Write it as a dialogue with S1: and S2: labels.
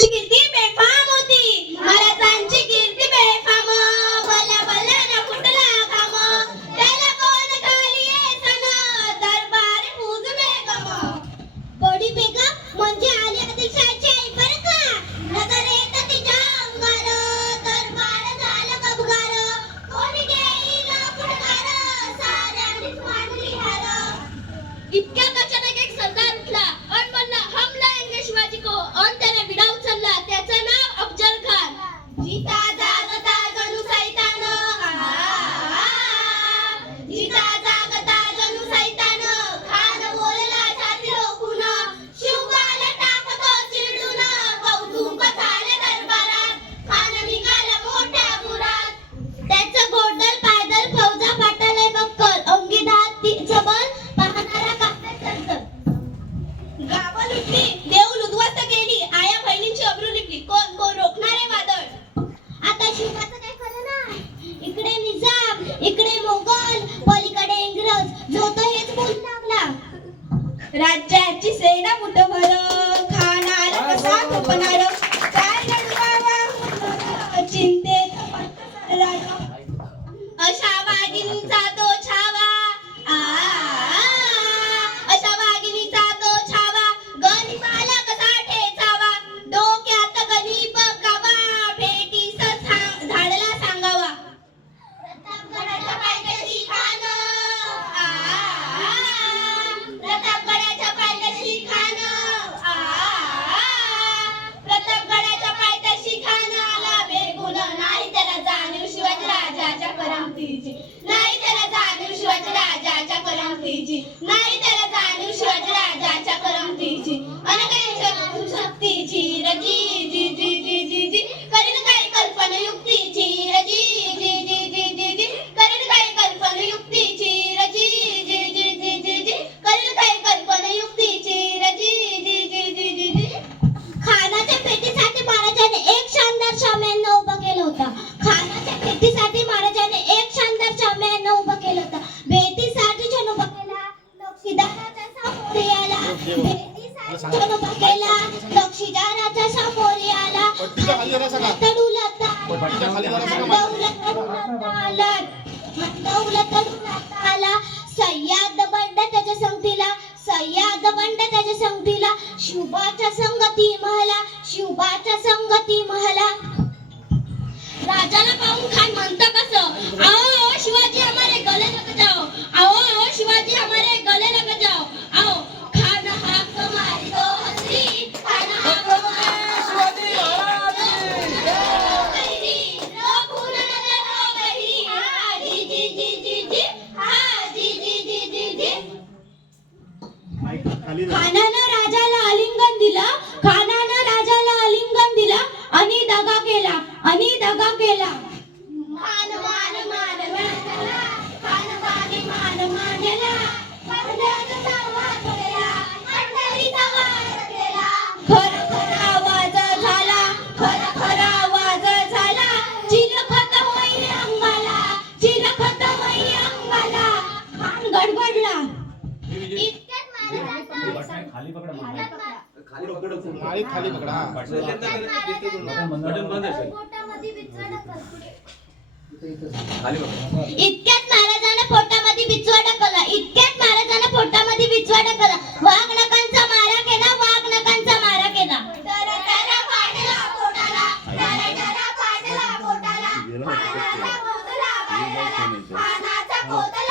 S1: chiquitín. राज्याची सेना मुठभर. गेला बक्षीदाराच्या समोर आला. दौलत आला. दौलत बंड त्याच्या संगतीला. सय्याद बंड त्याच्या संगतीला. शिवबाच्या संगती महला. शिवबाच्या संगती महला. खाना
S2: पकड
S3: खाली
S1: इतक्यात महाराजांना पोटामध्ये बिचवा टाकला इतक्यात महाराजांना पोटामध्ये बिचवा टाकला वाघ नकांचा मारा केला वाघ नकांचा मारा केला. पोटाला